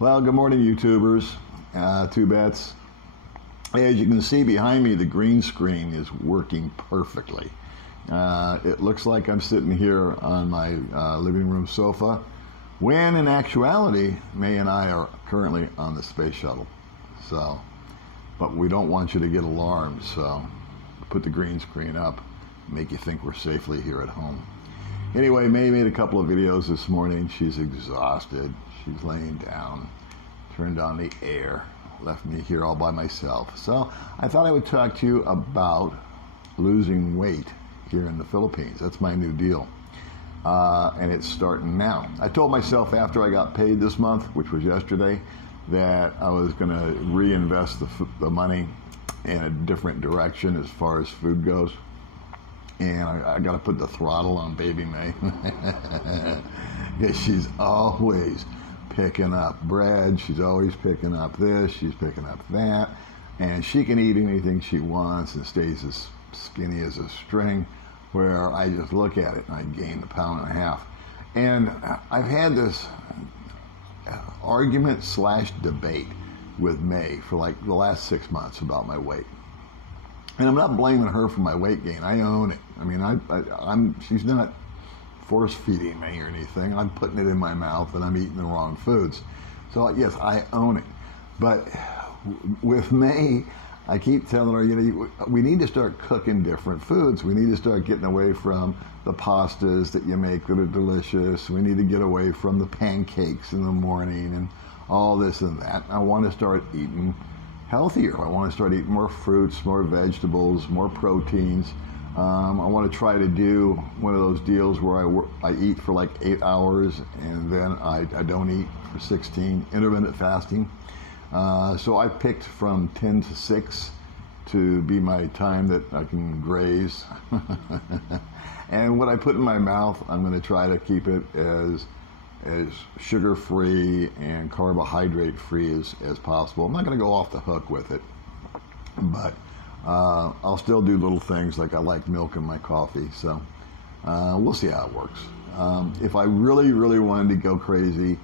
Well, good morning, YouTubers. Two bets. As you can see behind me, the green screen is working perfectly. It looks like I'm sitting here on my living room sofa, when in actuality, May and I are currently on the space shuttle. So, but we don't want you to get alarmed, so put the green screen up, make you think we're safely here at home. Anyway, May made a couple of videos this morning. She's exhausted. She's laying down, turned on the air, left me here all by myself. So I thought I would talk to you about losing weight here in the Philippines. That's my new deal. And it's starting now. I told myself after I got paid this month, which was yesterday, that I was going to reinvest the money in a different direction as far as food goes. And I got to put the throttle on baby May. Because she's always picking up bread, she's always picking up this, she's picking up that, and she can eat anything she wants and stays as skinny as a string, where I just look at it and I gain 1.5 pounds. And I've had this argument / debate with May for like the last 6 months about my weight. And I'm not blaming her for my weight gain. I own it. I mean, she's not force feeding me or anything. I'm putting it in my mouth and I'm eating the wrong foods. So yes, I own it. But with May, I keep telling her, we need to start cooking different foods. We need to start getting away from the pastas that you make that are delicious. We need to get away from the pancakes in the morning and all this and that. I want to start eating healthier. I want to start eating more fruits, more vegetables, more proteins. I want to try to do one of those deals where I eat for like 8 hours and then I don't eat for 16, intermittent fasting. So I picked from 10 to 6 to be my time that I can graze. And what I put in my mouth, I'm going to try to keep it as sugar-free and carbohydrate-free as possible. I'm not going to go off the hook with it, but I'll still do little things like I like milk in my coffee. So we'll see how it works. If I really, really wanted to go crazy,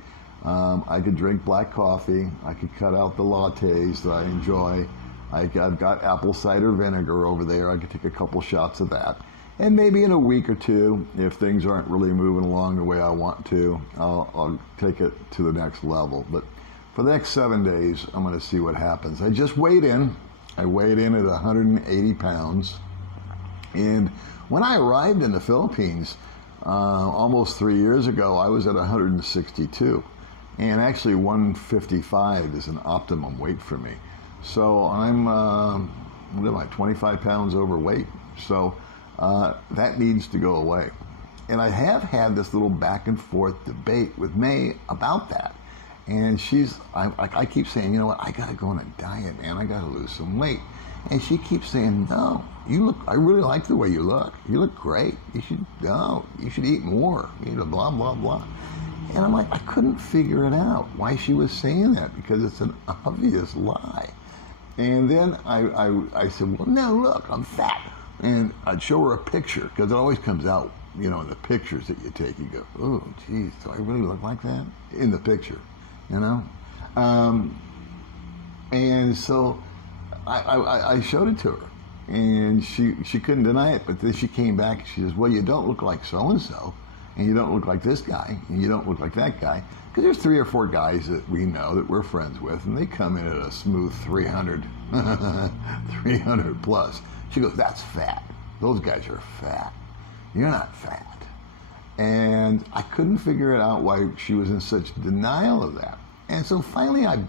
I could drink black coffee. I could cut out the lattes that I enjoy. I've got apple cider vinegar over there. I could take a couple shots of that. And maybe in a week or two, if things aren't really moving along the way I want to, I'll take it to the next level. But for the next 7 days, I'm going to see what happens. I just weighed in. I weighed in at 180 pounds. And when I arrived in the Philippines almost 3 years ago, I was at 162. And actually 155 is an optimum weight for me. So I'm, what am I, 25 pounds overweight. So that needs to go away. And I have had this little back and forth debate with May about that. And I keep saying, you know what, I gotta go on a diet, man. I gotta lose some weight. And she keeps saying, no, I really like the way you look. You look great. You should eat more. Blah, blah, blah. And I'm like, I couldn't figure it out why she was saying that, because it's an obvious lie. And then I said, well, no, look, I'm fat. And I'd show her a picture, because it always comes out, in the pictures that you take. You go, oh, geez, do I really look like that? In the picture, And so I showed it to her, and she couldn't deny it. But then she came back and she says, well, you don't look like so-and-so, and you don't look like this guy, and you don't look like that guy. Because there's 3 or 4 guys that we know that we're friends with, and they come in at a smooth 300, 300 plus. She goes, that's fat. Those guys are fat. You're not fat. And I couldn't figure it out why she was in such denial of that. And so finally I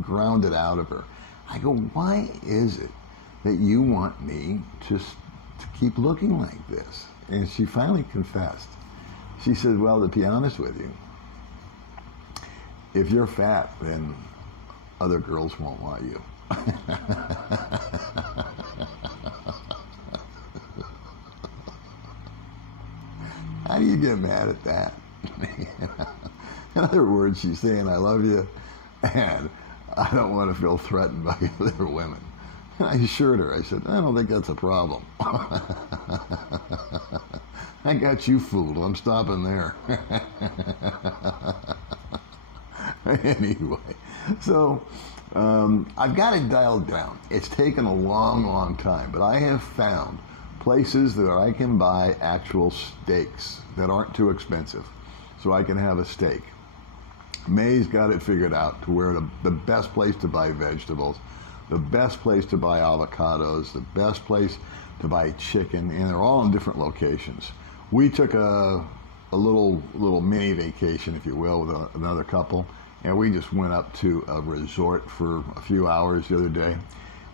ground it out of her. I go, why is it that you want me to keep looking like this? And she finally confessed. She said, well, to be honest with you, if you're fat, then other girls won't want you. How do you get mad at that? In other words, she's saying, I love you, and I don't want to feel threatened by other women. And I assured her, I said, I don't think that's a problem. I got you fooled. I'm stopping there. Anyway, so I've got it dialed down. It's taken a long, long time, but I have found places that I can buy actual steaks that aren't too expensive, so I can have a steak. May's got it figured out to where the best place to buy vegetables, the best place to buy avocados, the best place to buy chicken, and they're all in different locations. We took a little mini vacation, if you will, with another couple, and we just went up to a resort for a few hours the other day.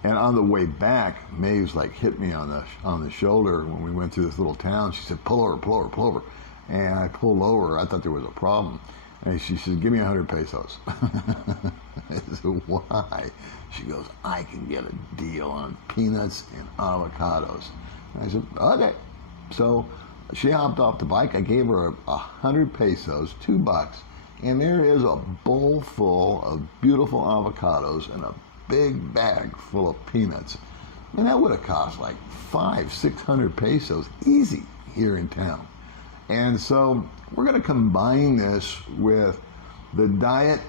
And on the way back, May was like hit me on the shoulder when we went through this little town. She said, "Pull over, pull over, pull over." And I pulled over. I thought there was a problem. And she said, "Give me 100 pesos." I said, "Why?" She goes, "I can get a deal on peanuts and avocados." And I said, "Okay." So she hopped off the bike. I gave her 100 pesos, $2, and there is a bowl full of beautiful avocados and a big bag full of peanuts. And that would have cost like 500-600 pesos easy here in town. And so we're going to combine this with the diet,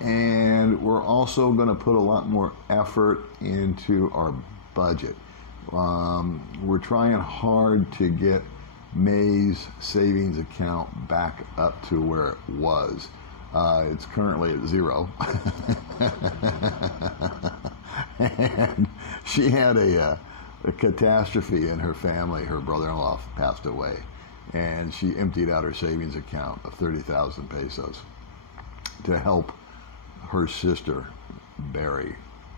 and we're also going to put a lot more effort into our budget. We're trying hard to get May's savings account back up to where it was. It's currently at 0. And she had a catastrophe in her family. Her brother-in-law passed away, and she emptied out her savings account of 30,000 pesos to help her sister bury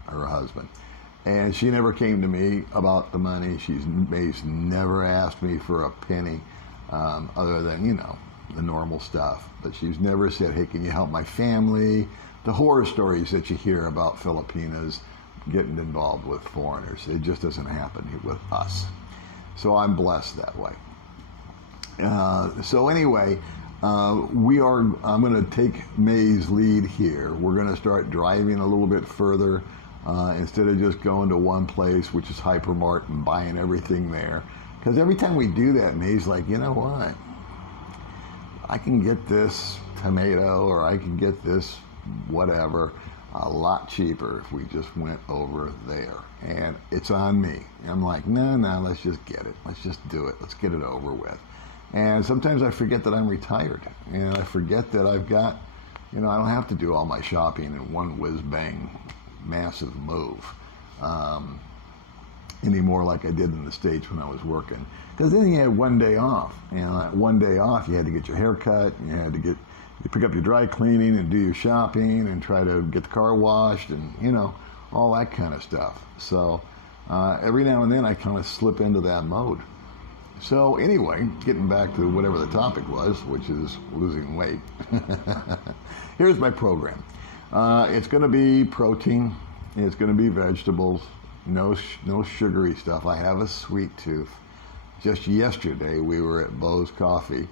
her husband. And she never came to me about the money. May's never asked me for a penny, other than, the normal stuff. But she's never said, "Hey, can you help my family?" The horror stories that you hear about Filipinas getting involved with foreigners, it just doesn't happen with us. So I'm blessed that way. So anyway, I'm going to take May's lead here. We're going to start driving a little bit further, instead of just going to one place, which is Hypermart, and buying everything there. Because every time we do that, May's like, "You know what? I can get this tomato, or I can get this whatever a lot cheaper if we just went over there." And it's on me. I'm like, no, let's just get it. Let's just do it. Let's get it over with. And sometimes I forget that I'm retired, and I forget that I've got, I don't have to do all my shopping in one whiz-bang massive move anymore like I did in the States when I was working. Because then you had one day off, and one day off you had to get your hair cut, and you pick up your dry cleaning and do your shopping and try to get the car washed and, all that kind of stuff. So every now and then I kind of slip into that mode. So anyway, getting back to whatever the topic was, which is losing weight. Here's my program. It's going to be protein. It's going to be vegetables. No sugary stuff. I have a sweet tooth. Just yesterday we were at Bo's Coffee,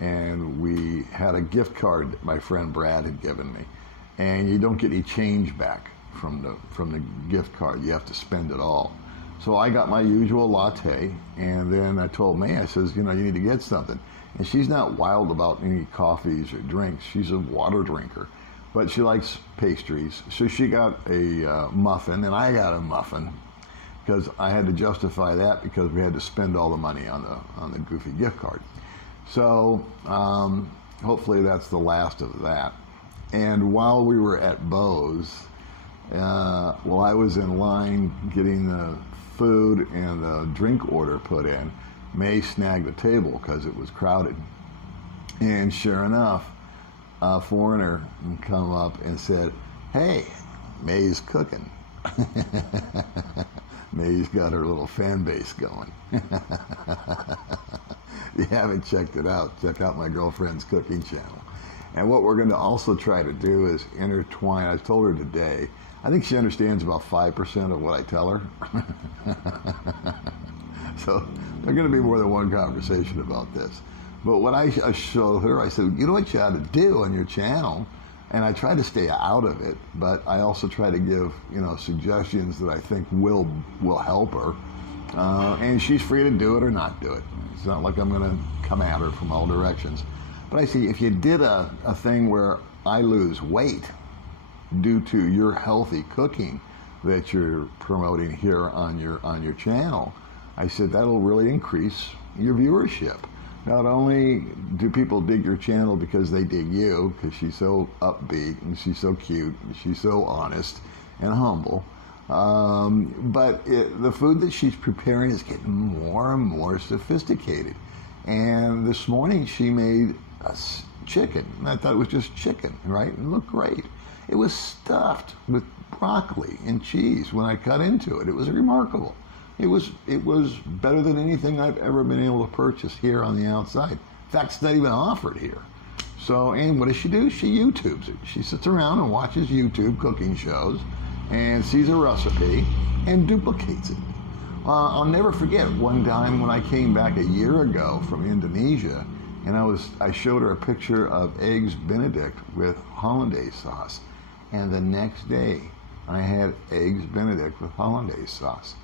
and we had a gift card that my friend Brad had given me, and you don't get any change back from the gift card. You have to spend it all. So I got my usual latte, and then I told May, I says, you need to get something. And she's not wild about any coffees or drinks. She's a water drinker, but she likes pastries. So she got a muffin, and I got a muffin, because I had to justify that because we had to spend all the money on the goofy gift card. So hopefully that's the last of that. And while we were at Bo's, while I was in line getting the food and the drink order put in, May snagged a table because it was crowded. And sure enough, a foreigner come up and said, "Hey, May's cooking." May's got her little fan base going. If you haven't checked it out, check out my girlfriend's cooking channel. And what we're going to also try to do is intertwine. I told her today, I think she understands about 5% of what I tell her. So there's going to be more than one conversation about this. But what I showed her, I said, you know what you ought to do on your channel? And I try to stay out of it, but I also try to give, suggestions that I think will help her. And she's free to do it or not do it. It's not like I'm going to come at her from all directions. But I see if you did a thing where I lose weight due to your healthy cooking that you're promoting here on your channel, I said that'll really increase your viewership. Not only do people dig your channel because they dig you, because she's so upbeat and she's so cute and she's so honest and humble, but the food that she's preparing is getting more and more sophisticated. And this morning she made us chicken, and I thought it was just chicken, right? It looked great. It was stuffed with broccoli and cheese when I cut into it. It was remarkable. It was better than anything I've ever been able to purchase here on the outside. In fact, it's not even offered here. So, and what does she do? She YouTubes it. She sits around and watches YouTube cooking shows and sees a recipe and duplicates it. I'll never forget one time when I came back a year ago from Indonesia, and I showed her a picture of eggs Benedict with hollandaise sauce, and the next day I had eggs Benedict with hollandaise sauce.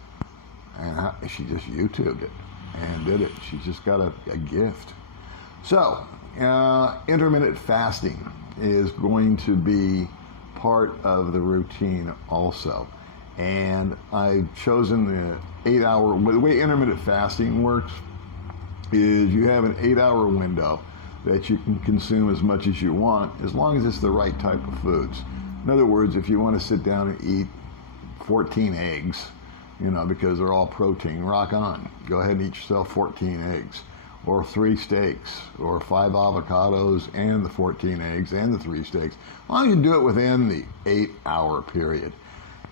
And she just YouTubed it and did it. She just got a gift. So, intermittent fasting is going to be part of the routine also. And I've chosen the 8-hour, the way intermittent fasting works is you have an 8-hour window that you can consume as much as you want, as long as it's the right type of foods. In other words, if you want to sit down and eat 14 eggs, because they're all protein, rock on. Go ahead and eat yourself 14 eggs, or 3 steaks, or 5 avocados, and the 14 eggs, and the 3 steaks. As long as you do it within the 8-hour period.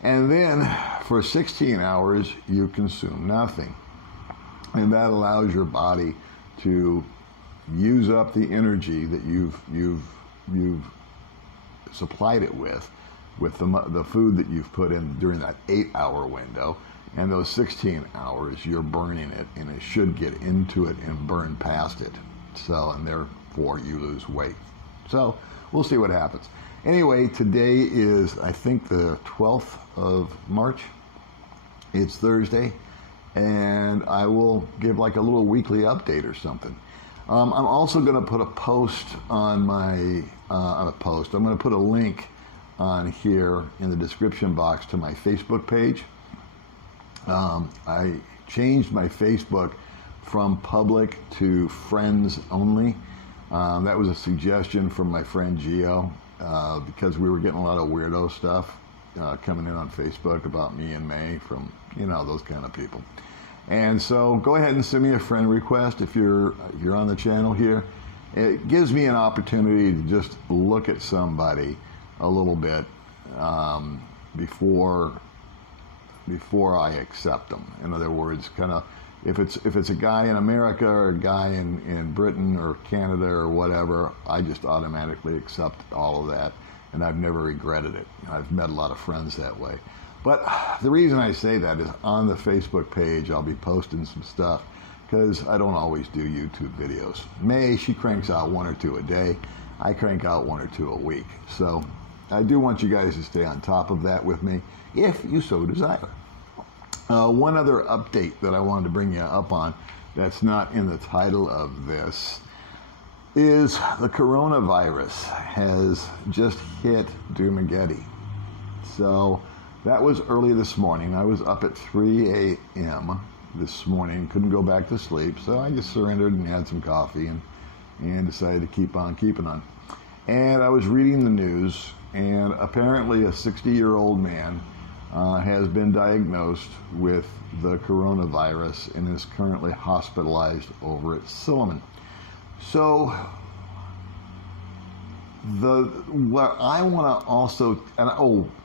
And then, for 16 hours, you consume nothing. And that allows your body to use up the energy that you've supplied it with the food that you've put in during that 8-hour window. And those 16 hours, you're burning it, and it should get into it and burn past it. So, and therefore you lose weight. So, we'll see what happens. Anyway, today is, I think, the 12th of March. It's Thursday, and I will give like a little weekly update or something. I'm also going to put a post on my, I'm going to put a link on here in the description box to my Facebook page. I changed my Facebook from public to friends only. That was a suggestion from my friend Gio, because we were getting a lot of weirdo stuff coming in on Facebook about me and May from, those kind of people. And so go ahead and send me a friend request if you're on the channel here. It gives me an opportunity to just look at somebody a little bit before I accept them. In other words, kind of, if it's a guy in America or a guy in Britain or Canada or whatever, I just automatically accept all of that, and I've never regretted it. I've met a lot of friends that way. But the reason I say that is on the Facebook page, I'll be posting some stuff because I don't always do YouTube videos. May, she cranks out 1 or 2 a day. I crank out 1 or 2 a week. So I do want you guys to stay on top of that with me, if you so desire. One other update that I wanted to bring you up on that's not in the title of this is the coronavirus has just hit Dumaguete. So that was early this morning. I was up at 3 a.m. this morning, couldn't go back to sleep, so I just surrendered and had some coffee and decided to keep on keeping on. And I was reading the news, and apparently a 60-year-old man has been diagnosed with the coronavirus and is currently hospitalized over at Silliman. So what I want to also,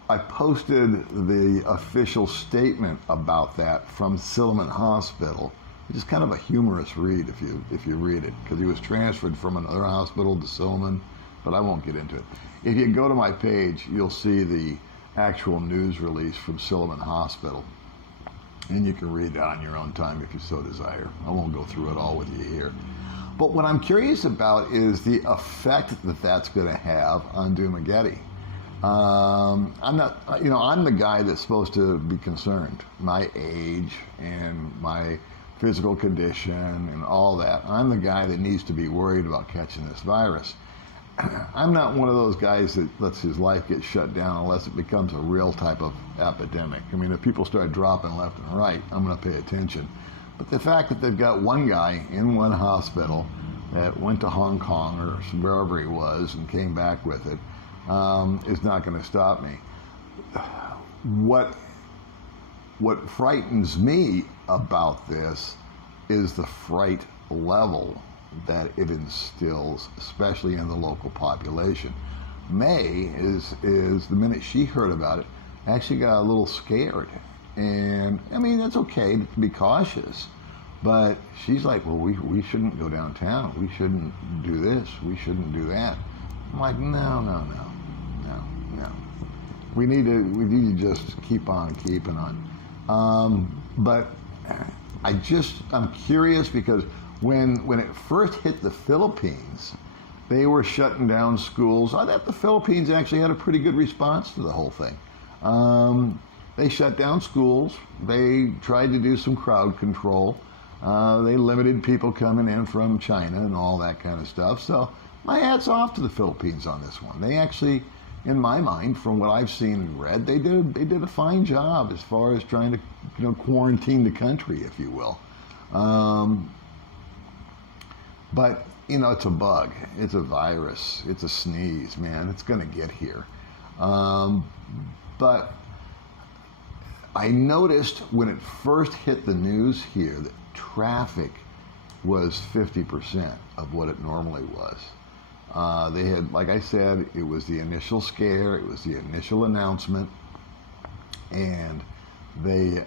I posted the official statement about that from Silliman Hospital, which is kind of a humorous read if you read it, because he was transferred from another hospital to Silliman, but I won't get into it. If you go to my page, you'll see the actual news release from Silliman Hospital, and you can read that on your own time if you so desire. I won't go through it all with you here. But what I'm curious about is the effect that that's going to have on Dumaguete. I'm the guy that's supposed to be concerned. My age and my physical condition and all that. I'm the guy that needs to be worried about catching this virus. I'm not one of those guys that lets his life get shut down unless it becomes a real type of epidemic. I mean, if people start dropping left and right, I'm going to pay attention. But the fact that they've got one guy in one hospital that went to Hong Kong or wherever he was and came back with it is not going to stop me. What frightens me about this is the fright level that it instills, especially in the local population. May is the minute she heard about it, actually got a little scared. And I mean, it's okay to be cautious, but she's like, well, we shouldn't go downtown. We shouldn't do this. We shouldn't do that. I'm like, no. We need to just keep on keeping on. But I'm curious because when it first hit the Philippines, they were shutting down schools. I thought the Philippines actually had a pretty good response to the whole thing. They shut down schools. They tried to do some crowd control. They limited people coming in from China and all that kind of stuff. So my hat's off to the Philippines on this one. They actually, in my mind, from what I've seen and read, they did a fine job as far as trying to quarantine the country, if you will. But it's a bug, it's a virus, it's a sneeze, man. It's going to get here. But I noticed when it first hit the news here that traffic was 50% of what it normally was. They had, like I said, it was the initial scare, it was the initial announcement, and they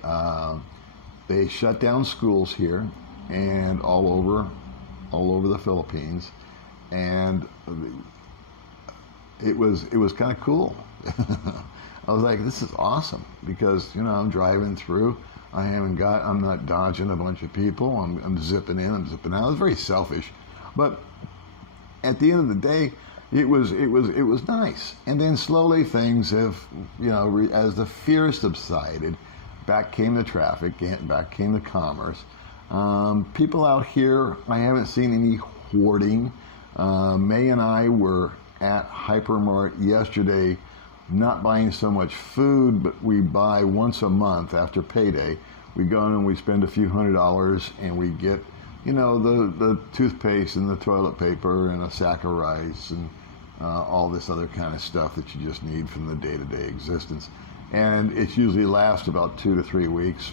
shut down schools here and all over the Philippines, and it was kind of cool. I was like, this is awesome because I'm driving through. I'm not dodging a bunch of people. I'm zipping in, I'm zipping out. It was very selfish, but at the end of the day, it was nice. And then slowly things have, as the fear subsided, back came the traffic, back came the commerce. People out here, I haven't seen any hoarding. May and I were at Hypermart yesterday, not buying so much food, but we buy once a month after payday. We go in and we spend a few $100s and we get, the toothpaste and the toilet paper and a sack of rice and all this other kind of stuff that you just need from the day-to-day existence. And it usually lasts about 2 to 3 weeks.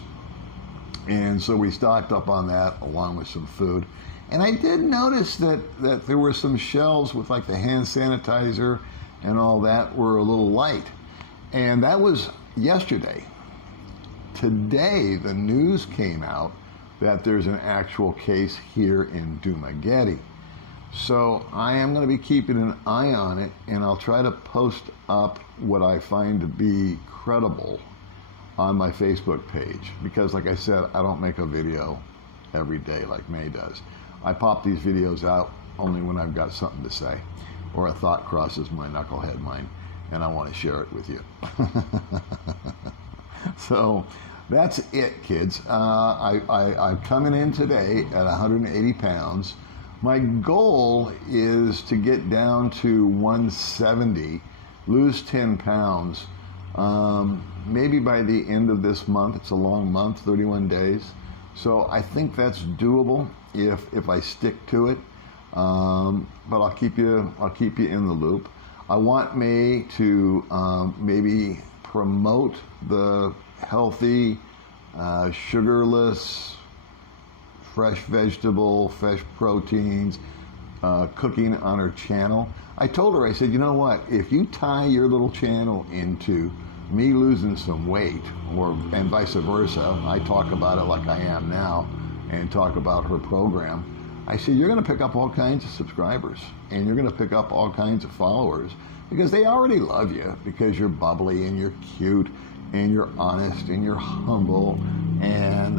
And so we stocked up on that along with some food. And I did notice that there were some shelves with like the hand sanitizer and all that were a little light. And that was yesterday. Today, the news came out that there's an actual case here in Dumaguete. So I am going to be keeping an eye on it, and I'll try to post up what I find to be credible on my Facebook page. Because like I said, I don't make a video every day like May does. I pop these videos out only when I've got something to say, or a thought crosses my knucklehead mind, and I want to share it with you. So that's it, kids. I'm coming in today at 180 pounds. My goal is to get down to 170, lose 10 pounds, maybe by the end of this month. It's a long month, 31 days. So I think that's doable if I stick to it. But I'll keep you in the loop. I want May to maybe promote the healthy, sugarless, fresh vegetable, fresh proteins, cooking on her channel. I told her, I said, you know what? If you tie your little channel into me losing some weight, and vice versa, I talk about it like I am now, and talk about her program. I said, you're going to pick up all kinds of subscribers, and you're going to pick up all kinds of followers, because they already love you, because you're bubbly, and you're cute, and you're honest, and you're humble, and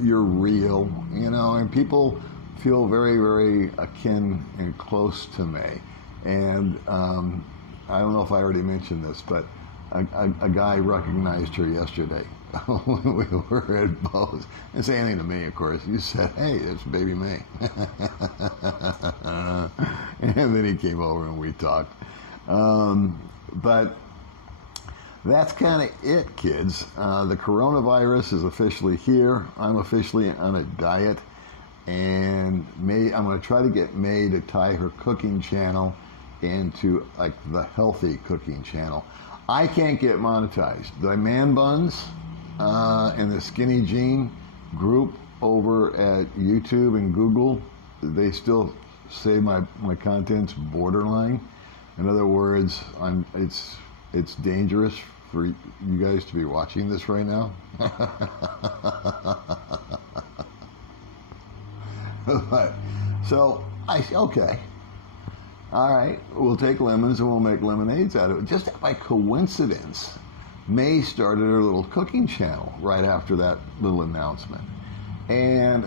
you're real, and people feel very, very akin and close to me. And I don't know if I already mentioned this, but a guy recognized her yesterday when we were at Bose. Didn't say anything to me, of course. He said, "Hey, it's Baby May." And then he came over and we talked. But that's kind of it, kids. The coronavirus is officially here. I'm officially on a diet. And I'm going to try to get May to tie her cooking channel into like the healthy cooking channel. I can't get monetized. The Man Buns and the Skinny Jean group over at YouTube and Google, they still say my content's borderline. In other words, it's dangerous for you guys to be watching this right now. So okay. All right, we'll take lemons and we'll make lemonades out of it. Just by coincidence, May started her little cooking channel right after that little announcement. And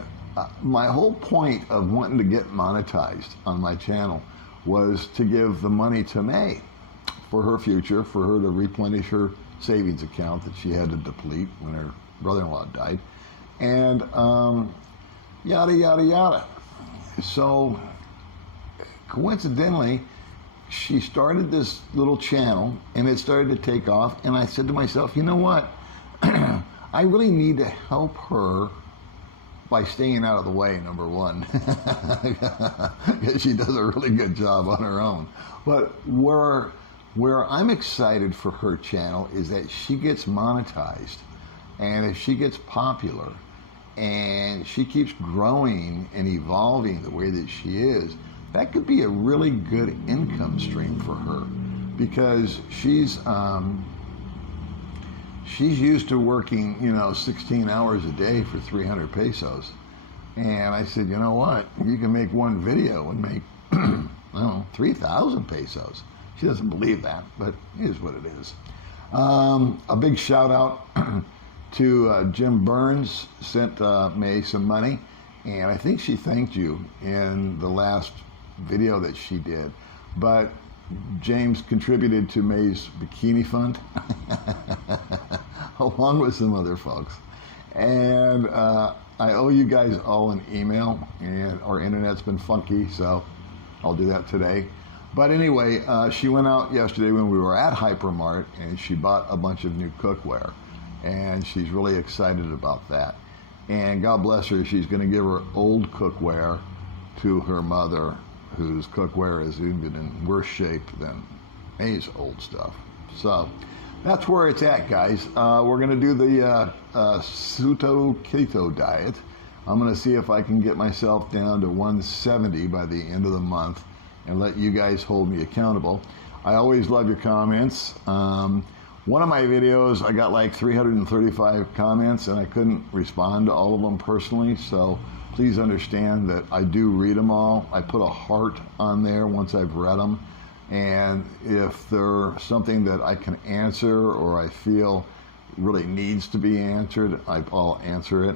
my whole point of wanting to get monetized on my channel was to give the money to May for her future, for her to replenish her savings account that she had to deplete when her brother-in-law died, and yada, yada, yada. So coincidentally, she started this little channel and it started to take off, and I said to myself, you know what? I really need to help her by staying out of the way, number one. Because she does a really good job on her own. But where I'm excited for her channel is that she gets monetized, and if she gets popular and she keeps growing and evolving the way that she is, that could be a really good income stream for her, because she's used to working, 16 hours a day for 300 pesos. And I said, you know what? You can make one video and make, 3,000 pesos. She doesn't believe that, but it is what it is. A big shout out to Jim Burns, sent May some money, and I think she thanked you in the last video that she did. But James contributed to May's bikini fund along with some other folks. And I owe you guys all an email, and our internet's been funky, so I'll do that today. But anyway, she went out yesterday when we were at Hypermart, and she bought a bunch of new cookware, and she's really excited about that. And God bless her, she's going to give her old cookware to her mother, whose cookware is even in worse shape than May's old stuff. So that's where it's at, guys. We're going to do the Suto Keto diet. I'm going to see if I can get myself down to 170 by the end of the month and let you guys hold me accountable. I always love your comments. One of my videos, I got like 335 comments, and I couldn't respond to all of them personally, so please understand that I do read them all. I put a heart on there once I've read them, and if there's something that I can answer or I feel really needs to be answered, I'll answer it.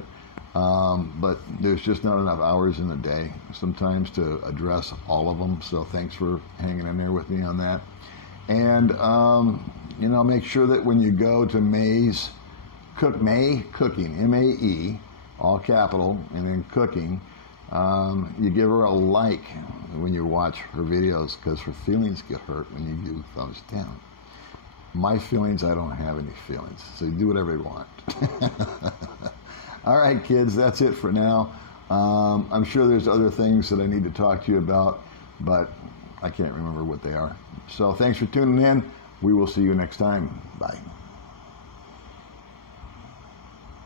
But there's just not enough hours in the day sometimes to address all of them, so thanks for hanging in there with me on that. And make sure that when you go to May's May Cooking, M-A-E, all capital, and then cooking, you give her a like when you watch her videos, because her feelings get hurt when you do thumbs down. My feelings, I don't have any feelings, so you do whatever you want. All right, kids, that's it for now. I'm sure there's other things that I need to talk to you about, but I can't remember what they are. So thanks for tuning in. We will see you next time. Bye.